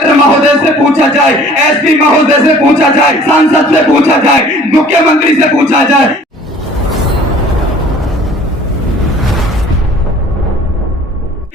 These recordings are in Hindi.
कलेक्टर महोदय से पूछा जाए, एसपी महोदय से पूछा जाए, सांसद से पूछा जाए, मुख्यमंत्री से पूछा जाए।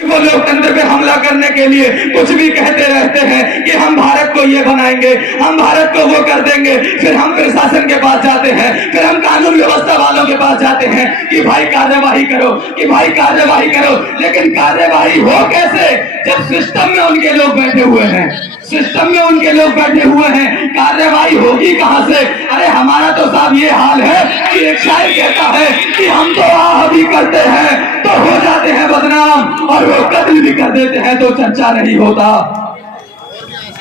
वो लोकतंत्र पे हमला करने के लिए कुछ भी कहते रहते हैं कि हम भारत को ये बनाएंगे, हम भारत को वो कर देंगे। फिर हम प्रशासन के पास जाते हैं, फिर हम कानून व्यवस्था वालों के पास जाते हैं कि भाई कार्यवाही करो, कि भाई कार्यवाही करो। लेकिन कार्यवाही हो कैसे जब सिस्टम में उनके लोग बैठे हुए हैं, सिस्टम में उनके लोग बैठे हुए हैं। कार्यवाही होगी कहां से? अरे हमारा तो साहब ये हाल है कि एक शायर कहता है कि हम तो आह भी करते हैं तो हो जाते हैं बदनाम, और वो कत्ल भी कर देते हैं तो चर्चा नहीं होता।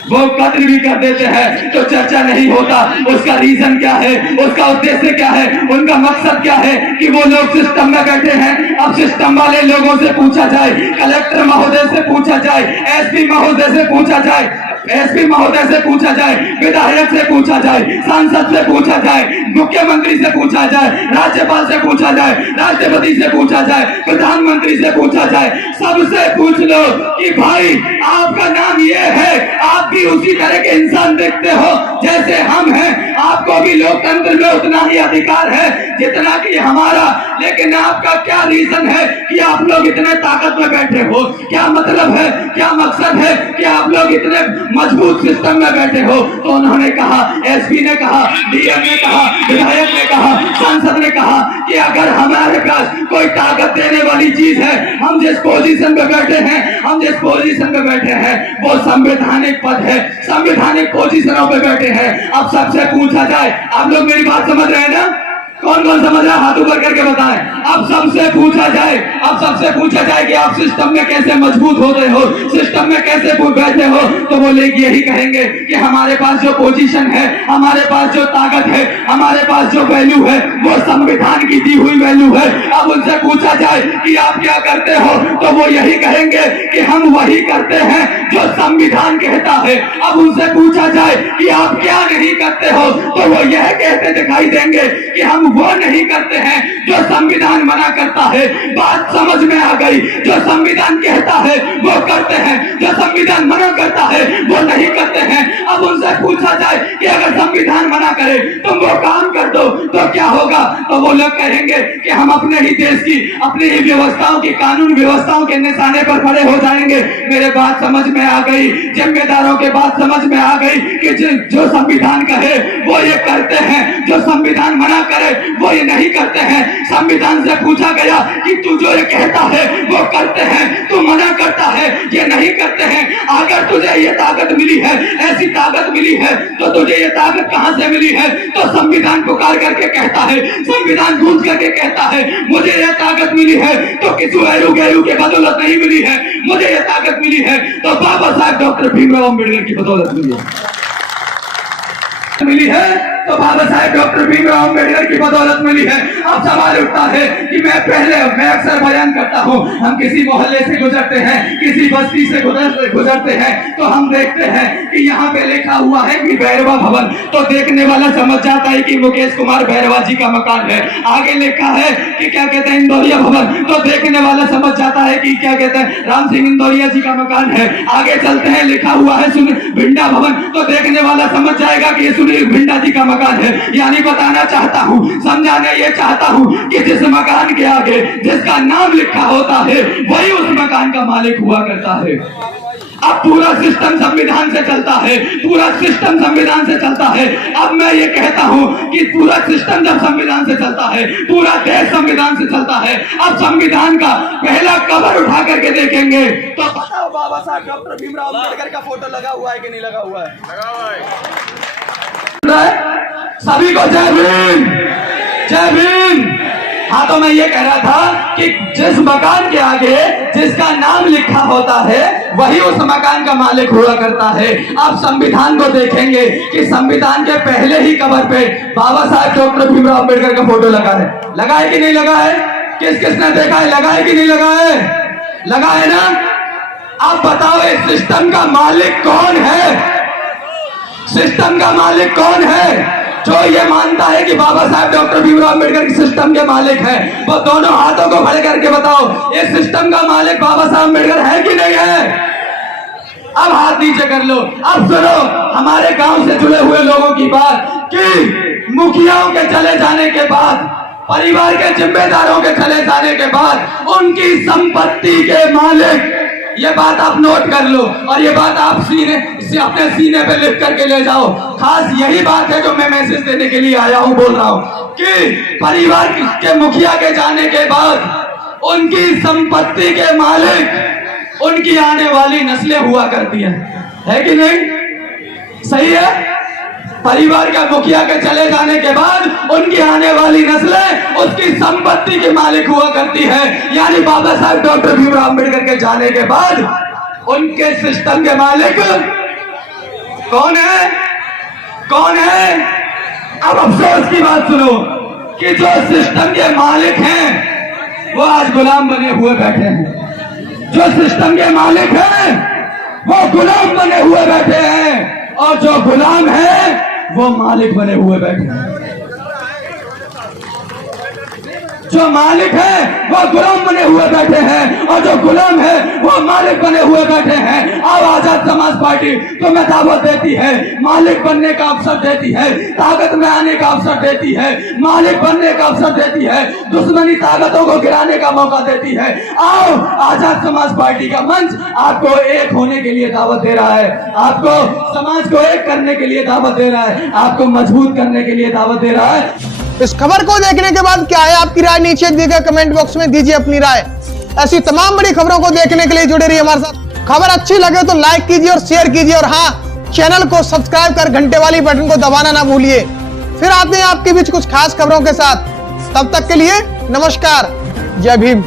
वो कत्ल भी कर देते हैं तो चर्चा नहीं होता। उसका रीजन क्या है, उसका उद्देश्य क्या है, उनका मकसद क्या है कि वो लोग सिस्टम में बैठे हैं। अब सिस्टम वाले लोगों से पूछा जाए, कलेक्टर महोदय से पूछा जाए, एसपी महोदय से पूछा जाए, एसपी महोदय से पूछा जाए, विधायक से पूछा जाए, सांसद से पूछा जाए, मुख्यमंत्री से पूछा जाए, राज्यपाल से पूछा जाए, राष्ट्रपति से पूछा जाए, प्रधानमंत्री से पूछा जाए, सबसे पूछ लो कि भाई आपका नाम ये है, आप भी उसी तरह के इंसान देखते हो जैसे हम हैं, आपको भी लोकतंत्र में उतना ही अधिकार है जितना कि हमारा। लेकिन आपका क्या रीजन है कि आप लोग इतने ताकत में बैठे हो? क्या मतलब है, क्या मकसद है कि आप लोग इतने मजबूत सिस्टम में बैठे हो? तो उन्होंने कहा, एसपी ने कहा, डीएम ने कहा, विधायक ने कहा, सांसद ने कहा कि अगर हमारे पास कोई ताकत देने वाली चीज है, हम जिस पोजीशन पे बैठे हैं, हम जिस पोजीशन पे बैठे हैं वो संवैधानिक पद है, संवैधानिक पोजीशनों पे बैठे हैं। अब सबसे पूछा जाए, आप लोग मेरी बात समझ रहे हैं ना? कौन कौन समझ रहा है? हाथ ऊपर करके बताएं। अब सबसे पूछा जाए, अब सबसे पूछा जाए कि आप सिस्टम में कैसे मजबूत होते हो, सिस्टम में कैसे बैठे हो, तो वो लोग यही कहेंगे कि हमारे पास जो पोजीशन है, हमारे पास जो ताकत है, हमारे पास जो वैल्यू है वो संविधान की दी हुई वैल्यू है। अब उनसे पूछा जाए कि आप क्या करते हो, तो वो यही कहेंगे कि हम वही करते हैं जो संविधान कहता है। अब उनसे पूछा जाए कि आप क्या नहीं करते हो, तो वो यह कहते दिखाई देंगे कि हम वो नहीं करते हैं जो संविधान मना करता है। बात समझ में आ गई? जो संविधान कहता है वो करते हैं, जो संविधान मना करता है वो नहीं करते हैं। अब उनसे पूछा जाए कि अगर संविधान मना करे तुम वो काम कर दो तो क्या होगा, तो वो लोग कहेंगे कि हम अपने ही देश की, अपनी ही व्यवस्थाओं की, कानून व्यवस्थाओं के निशाने पर खड़े हो जाएंगे। मेरे बात समझ में आ गई? जिम्मेदारों के बात समझ में आ गई कि जो संविधान कहे वो ये करते हैं, जो संविधान मना करे वो ये नहीं करते हैं। संविधान से पूछा गया कि तू जो ये कहता है वो करते हैं, तू मना करता है ये नहीं करते हैं। अगर तुझे ये ताकत मिली है, ऐसी ताकत मिली है, तो तुझे ये ताकत कहां से मिली है? तो संविधान पुकार करके कहता है, संविधान गूंज करके कहता है मुझे ये ताकत मिली है तो किसी ऐरू गैरू के बदौलत नहीं मिली है, मुझे ये ताकत मिली है तो बाबा साहब डॉक्टर भीमराव अम्बेडकर की बदौलत मिली है तो बाबा साहेब डॉक्टर भीमराव अम्बेडकर की बदौलत मिली है। अब सवाल उठता है कि मैं अक्सर बयान करता हूँ, हम किसी मोहल्ले से गुजरते हैं, किसी बस्ती से गुजरते हैं तो हम देखते हैं कि यहाँ पे लिखा हुआ है कि भैरवा भवन, तो देखने वाला समझ जाता है कि मुकेश कुमार भैरवा जी का मकान है। आगे लिखा है कि क्या कहते हैं इंदौरिया भवन, तो देखने वाला समझ जाता है कि क्या कहते हैं राम सिंह इंदौरिया जी का मकान है। आगे चलते हैं, लिखा हुआ है भिंडा भवन, तो देखने वाला समझ जाएगा कि ये सुनील भिंडा जी का मकान है। यानी बताना चाहता हूँ, समझाना ये चाहता हूँ कि जिस मकान के आगे जिसका नाम लिखा होता है वही उस मकान का मालिक हुआ करता है। अब पूरा सिस्टम संविधान से चलता है, पूरा सिस्टम संविधान से चलता है। अब मैं ये कहता हूँ कि पूरा सिस्टम जब संविधान से चलता है, पूरा देश संविधान से चलता है, अब संविधान का पहला कवर उठा करके देखेंगे तो बताओ बाबा साहब डॉक्टर भीमराव अम्बेडकर का फोटो लगा हुआ है कि नहीं लगा हुआ है? लगा हुआ है। सभी को जय भीम, जय भीम। हाँ, तो मैं ये कह रहा था कि जिस मकान के आगे जिसका नाम लिखा होता है वही उस मकान का मालिक हुआ करता है। आप संविधान को देखेंगे कि संविधान के पहले ही कवर पे बाबा साहब डॉक्टर भीमराव अम्बेडकर का फोटो लगा है कि नहीं लगा है? किस किसने देखा है? लगा है कि नहीं लगा है? लगा है ना? आप बताओ इस सिस्टम का मालिक कौन है? सिस्टम का मालिक कौन है? जो ये मानता है कि बाबा साहब डॉक्टर भीमराव अम्बेडकर के सिस्टम के मालिक है, वो दोनों हाथों को खड़े करके बताओ इस सिस्टम का मालिक बाबा साहब अम्बेडकर है कि नहीं है? अब हाथ नीचे कर लो। अब सुनो हमारे गांव से जुड़े हुए लोगों की बात कि मुखियाओं के चले जाने के बाद, परिवार के जिम्मेदारों के चले जाने के बाद उनकी संपत्ति के मालिक, ये बात आप नोट कर लो और ये बात आप अपने सीने पे लिख करके ले जाओ। खास यही बात है जो मैं मैसेज देने के लिए आया हूं, बोल रहा हूं कि परिवार के मुखिया के जाने के बाद उनकी संपत्ति के मालिक उनकी आने वाली नस्लें हुआ करती है कि नहीं? सही है? परिवार का मुखिया के चले जाने के बाद उनकी आने वाली नस्लें उसकी संपत्ति के मालिक हुआ करती है। यानी बाबा साहब डॉक्टर भीमराव अम्बेडकर के जाने के बाद उनके सिस्टम के मालिक कौन है? कौन है? अब अफसोस की बात सुनो कि जो सिस्टम के मालिक हैं वो आज गुलाम बने हुए बैठे हैं। जो सिस्टम के मालिक हैं वो गुलाम बने हुए बैठे हैं और जो गुलाम है वो मालिक बने हुए बैठे हैं। जो मालिक है वो गुलाम बने हुए बैठे हैं और जो गुलाम है वो मालिक बने हुए बैठे हैं। अब आजाद समाज पार्टी तुम्हें दावत देती है, मालिक बनने का अवसर देती है, ताकत में आने का अवसर देती है, मालिक बनने का अवसर देती है, दुश्मनी ताकतों को गिराने का मौका देती है। आओ, आजाद समाज पार्टी का मंच आपको एक होने के लिए दावत दे रहा है, आपको समाज को एक करने के लिए दावत दे रहा है, आपको मजबूत करने के लिए दावत दे रहा है। इस खबर को देखने के बाद क्या है आपकी राय? नीचे दिए गए कमेंट बॉक्स में दीजिए अपनी राय। ऐसी तमाम बड़ी खबरों को देखने के लिए जुड़े रहिए हमारे साथ। खबर अच्छी लगे तो लाइक कीजिए और शेयर कीजिए और हाँ, चैनल को सब्सक्राइब कर घंटे वाली बटन को दबाना ना भूलिए। फिर आते हैं आपके बीच कुछ खास खबरों के साथ। तब तक के लिए नमस्कार, जय भीम।